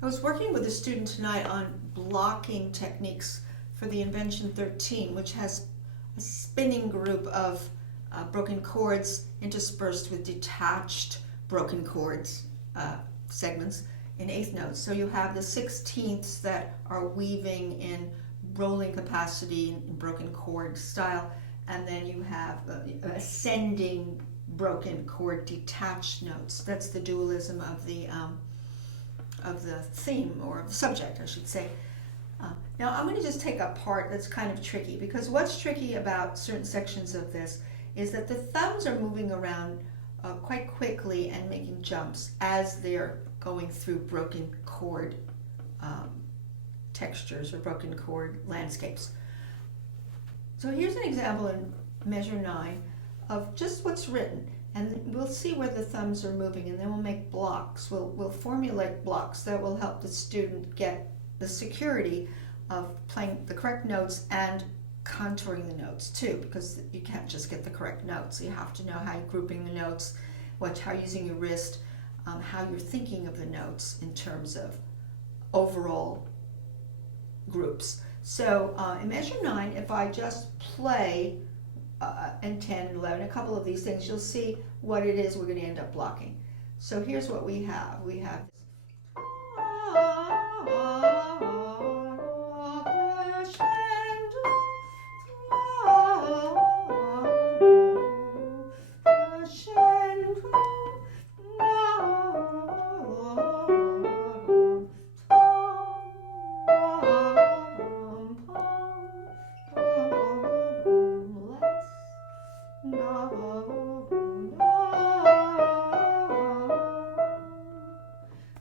I was working with a student tonight on blocking techniques for the Invention 13, which has a spinning group of broken chords interspersed with detached broken chords segments in eighth notes. So you have the 16ths that are weaving in rolling capacity in broken chord style, and then you have ascending broken chord detached notes. That's the dualism of the theme, or the subject, I should say. Now I'm going to just take a part that's kind of tricky, because what's tricky about certain sections of this is that the thumbs are moving around quite quickly and making jumps as they're going through broken chord textures or broken chord landscapes. So here's an example in measure 9 of just what's written, and we'll see where the thumbs are moving, and then we'll make blocks. We'll formulate blocks that will help the student get the security of playing the correct notes and contouring the notes too, because you can't just get the correct notes. You have to know how you're grouping the notes, how you're using your wrist, how you're thinking of the notes in terms of overall groups. So in measure 9, if I just play and 10 and 11, a couple of these things, you'll see what it is we're going to end up blocking. So here's what we have. We have this.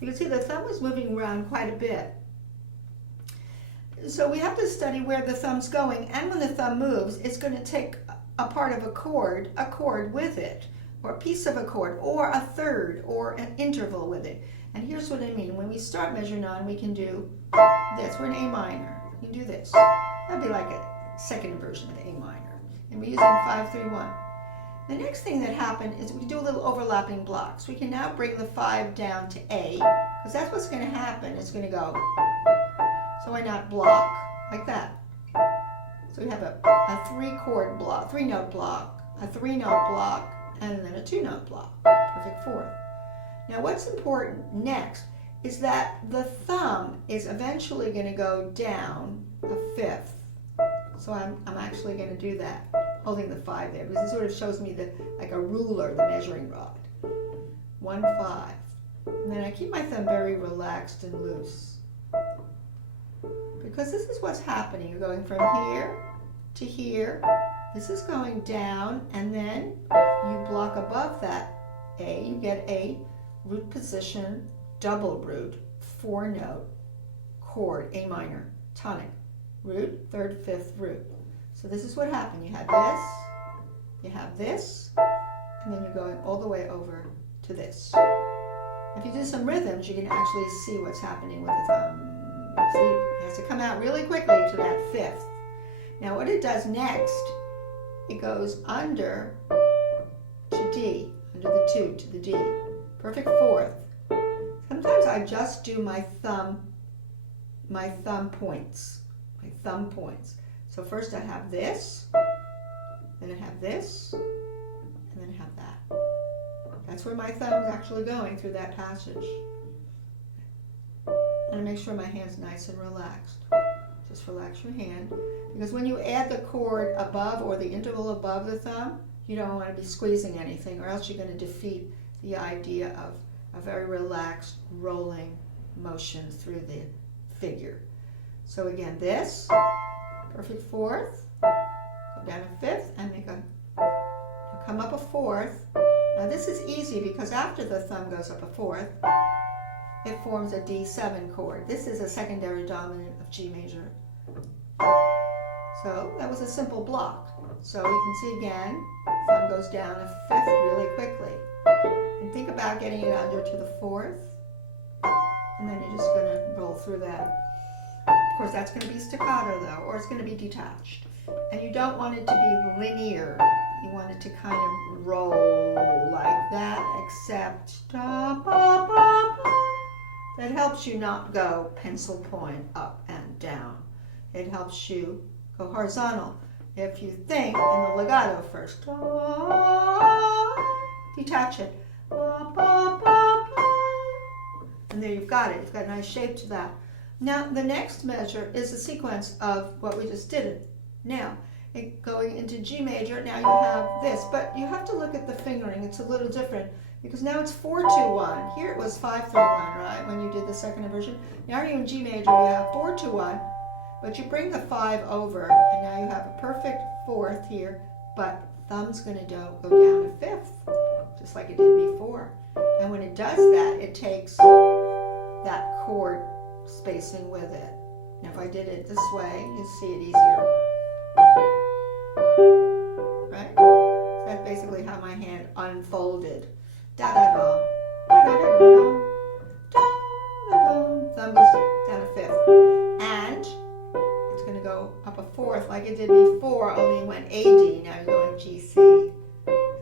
You can see the thumb is moving around quite a bit. So we have to study where the thumb's going, and when the thumb moves, it's going to take a part of a chord with it, or a piece of a chord, or a third, or an interval with it. And here's what I mean. When we start measure 9, we can do this. We're in A minor. You can do this. That'd be like a second version of A minor. And we're using 5-3-1. The next thing that happened is we do a little overlapping blocks. We can now bring the 5 down to A, because that's what's going to happen. It's going to go. So why not block like that? So we have a 3-chord block, 3-note block, a 3-note block, and then a 2-note block. Perfect fourth. Now what's important next is that the thumb is eventually going to go down a fifth. So I'm actually going to do that, holding the 5 there, because it sort of shows me like a ruler, the measuring rod. 1, 5. And then I keep my thumb very relaxed and loose, because this is what's happening. You're going from here to here. This is going down, and then you block above that A. You get a root position, double root, 4-note chord, A minor, tonic, root, 3rd, 5th root. So this is what happened. You have this, and then you're going all the way over to this. If you do some rhythms, you can actually see what's happening with the thumb. See, it has to come out really quickly to that 5th. Now what it does next, it goes under to D, under the 2 to the D. Perfect fourth. Sometimes I just do my thumb points. So first I have this, then I have this, and then I have that. That's where my thumb is actually going through that passage. And I make sure my hand's nice and relaxed. Just relax your hand, because when you add the chord above or the interval above the thumb, you don't want to be squeezing anything, or else you're going to defeat the idea of a very relaxed rolling motion through the figure. So again, this, perfect fourth, go down a 5th, and come up a 4th. Now this is easy because after the thumb goes up a 4th, it forms a D7 chord. This is a secondary dominant of G major. So that was a simple block. So you can see again, thumb goes down a 5th really quickly. And think about getting it under to the 4th, and then you're just going to roll through that. Of course, that's going to be staccato though, or it's going to be detached. And you don't want it to be linear. You want it to kind of roll like that, except that helps you not go pencil point up and down. It helps you go horizontal. If you think in the legato first, detach it, and there you've got it. You've got a nice shape to that. Now the next measure is a sequence of what we just did. Now, going into G major, now you have this, but you have to look at the fingering. It's a little different because now it's 4-2-1. Here it was 5-3-1, right, when you did the second inversion. Now you're in G major, you have 4-2-1, but you bring the 5 over, and now you have a perfect fourth here, but thumb's going to go down a fifth, just like it did before. And when it does that, it takes that chord spacing with it. Now if I did it this way, you'll see it easier. Right? So that's basically how my hand unfolded. Da da da, da da da da, da da da. Thumb goes down a fifth, and it's going to go up a fourth like it did before. Only it went A D. Now you're going G C.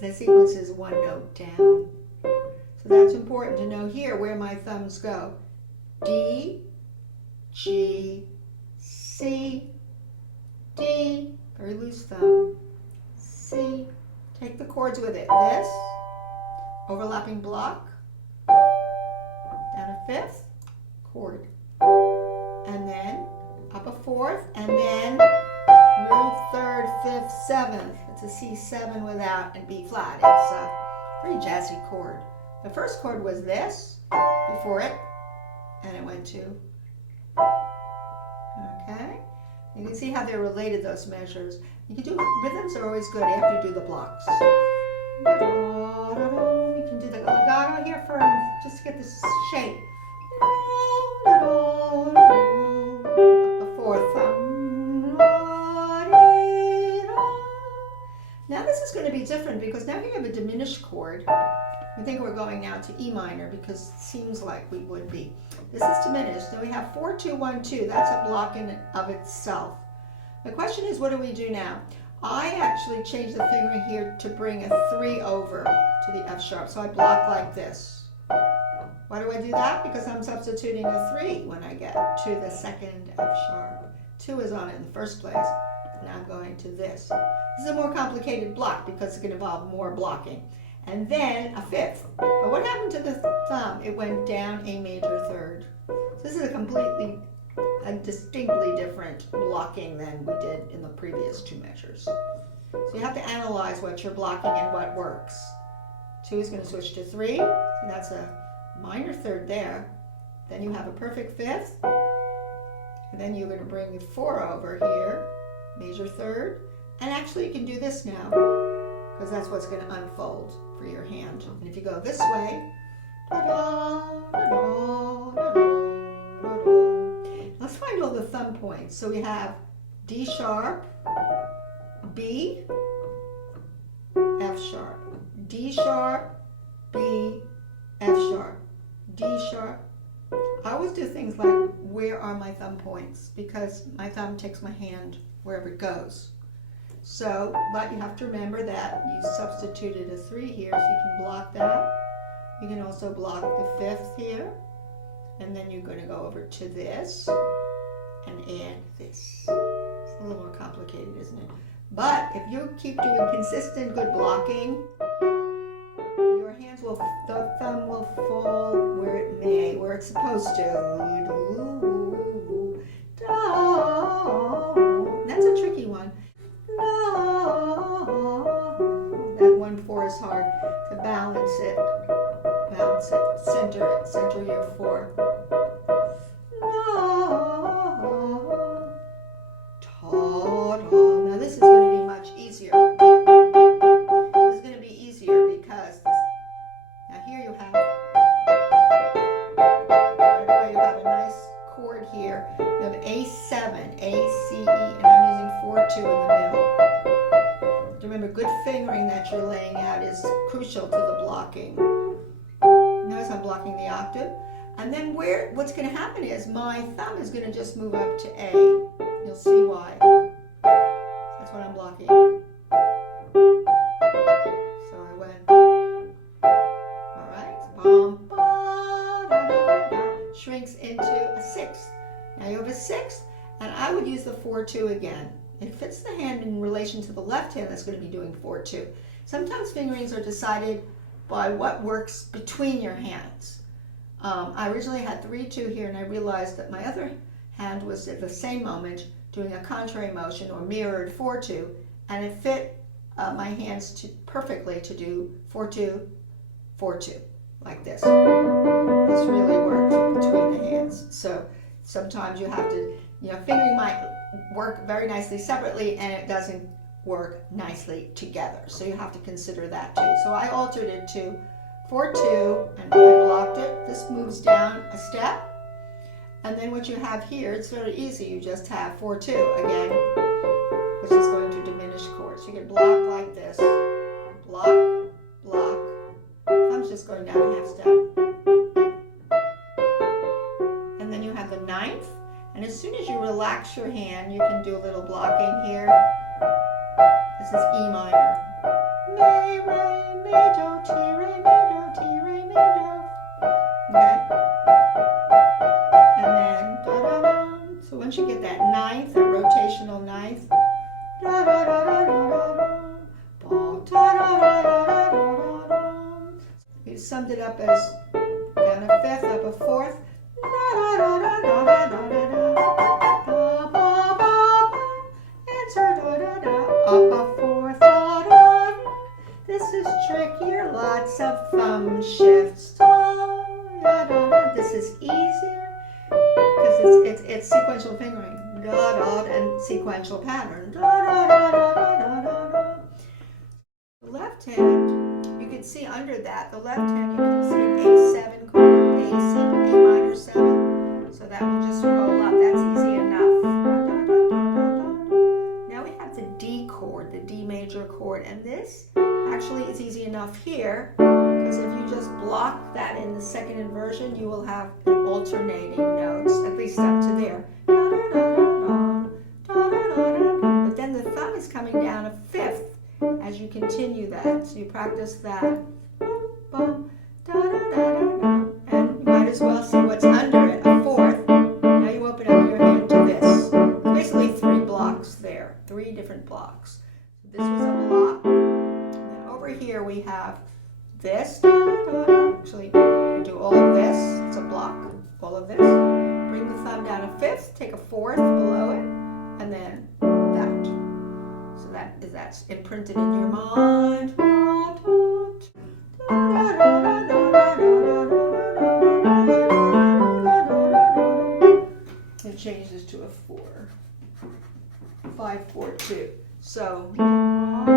The sequence is one note down. So that's important to know here where my thumbs go. D, G, C, D. Very loose thumb. C. Take the chords with it. This, overlapping block, down a fifth, chord. And then up a fourth, and then root third, fifth, seventh. It's a C7 without and B flat. It's a pretty jazzy chord. The first chord was this before it, and it went to, okay? You can see how they're related, those measures. You can do, rhythms are always good after you do the blocks. You can do the legato here for, just to get this shape. A fourth. Now this is going to be different because now you have a diminished chord. I think we're going now to E minor because it seems like we would be. This is diminished. Then we have 4-2-1-2. That's a block in and of itself. The question is, what do we do now? I actually changed the fingering here to bring a 3 over to the F sharp. So I block like this. Why do I do that? Because I'm substituting a 3 when I get to the second F sharp. 2 is on it in the first place. And I'm going to this. This is a more complicated block because it's going to involve more blocking. And then a fifth. But what happened to the thumb? It went down a major third. So this is a distinctly different blocking than we did in the previous two measures. So you have to analyze what you're blocking and what works. 2 is going to switch to 3. See, that's a minor third there. Then you have a perfect fifth. And then you're going to bring 4 over here, major third. And actually you can do this now, because that's what's going to unfold for your hand. And if you go this way, let's find all the thumb points. So we have D sharp, B, F sharp, D sharp, B, F sharp, D sharp. I always do things like, where are my thumb points? Because my thumb takes my hand wherever it goes. So, but you have to remember that you substituted a 3 here, so you can block that. You can also block the fifth here. And then you're going to go over to this and add this. It's a little more complicated, isn't it? But if you keep doing consistent good blocking, your hands will, the thumb will fall where it may, where it's supposed to. That's a tricky one. That 1-4 is hard to balance it. Balance it, center your 4. Now this is going to be much easier. This is going to be easier because now here you have, right away you have a nice chord here. You have A7, A, C, E, and I'm using 4-2 in the middle. Remember, good fingering that you're laying out is crucial to the blocking. Notice I'm blocking the octave. And then what's going to happen is my thumb is going to just move up to A. You'll see why. That's what I'm blocking. So I went, all right, bum, ba, da, da, da, da. a sixth. Now you have a sixth, and I would use the 4-2 again. It fits the hand in relation to the left hand that's going to be doing 4-2. Sometimes fingerings are decided by what works between your hands. I originally had 3-2 here, and I realized that my other hand was at the same moment doing a contrary motion or mirrored 4-2, and it fit my hands perfectly to do 4-2, 4-2, like this. This really works between the hands. So sometimes you have to, fingering might work very nicely separately, and it doesn't work nicely together. So you have to consider that too. So I altered it to 4-2 and I blocked it. This moves down a step. And then what you have here, it's very easy. You just have 4-2 again, which is going to diminish chords. You can block like this. Block, block. Thumb's just going down a half step. And then you have the ninth. And as soon as you relax your hand, you can do a little blocking here. This is E minor. Me, re, mi, do, ti, re, mi, do, ti, re, mi, do. Okay? And then, da, da, da. So once you get that ninth, that rotational ninth, da, da, da, da, da, da, da, da, da, da, da, da. You summed it up as down a fifth, up a fourth, da, da, da, da, da, da, da, da, da. Up a fourth, da, da. This is trickier, lots of thumb shifts. Da, da, da. This is easier because it's sequential fingering, da, da, and sequential pattern. Da, da, da, da, da, da, da. The left hand, you can see under that, the left hand you can see an A7 chord, A, C, A minor 7. So that will just roll up. That's easy enough. D chord, the D major chord, and this actually is easy enough here because if you just block that in the second inversion, you will have alternating notes, at least up to there. But then the thumb is coming down a fifth as you continue that, so you practice that. And you might as well see what's under it, a fourth. Now you open up your hand to this. Basically 3 blocks there, 3 different blocks. This was a block. And then over here we have this. Actually, you do all of this. It's a block. All of this. Bring the thumb down a fifth. Take a fourth below it, and then that. So that's imprinted in your mind. And change this to a 4. 5, 4, 2. So block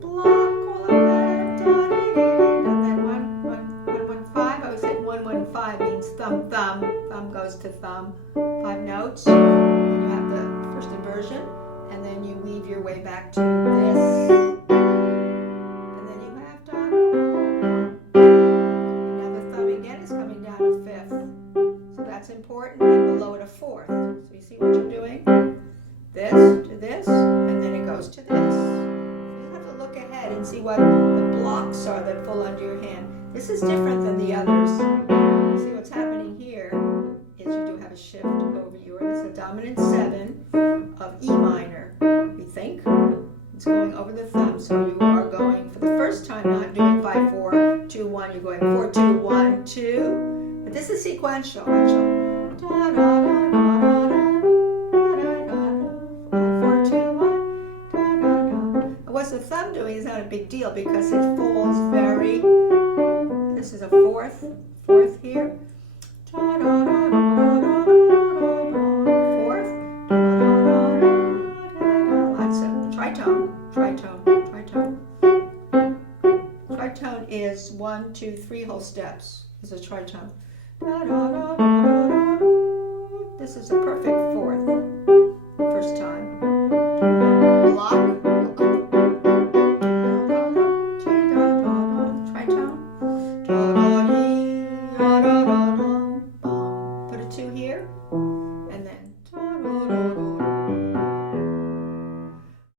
all of that, and then 1, 1, 1, 1, 5. I was saying 1, 1, 5 means thumb, thumb. Thumb goes to thumb. 5 notes. Then you have the first inversion, and then you weave your way back to this. And then you have da. And now the thumb again is coming down a fifth. So that's important. And below it a fourth. So you see what you're doing? This to this, and then it goes to this. You have to look ahead and see what the blocks are that fall under your hand. This is different than the others. You see what's happening here is you do have a shift over yours. It's a dominant 7 of E minor. You think it's going over the thumb, so you are going for the first time not doing 5, 4, 2, 1. You're going 4, 2, 1, 2. But this is sequential. Da, da, da, da, da, da. What the thumb doing is not a big deal because it falls very, this is a fourth here, fourth, lots of tritone. Tritone is 1, 2, 3 whole steps, is a tritone. This is a perfect fourth, first time. Block.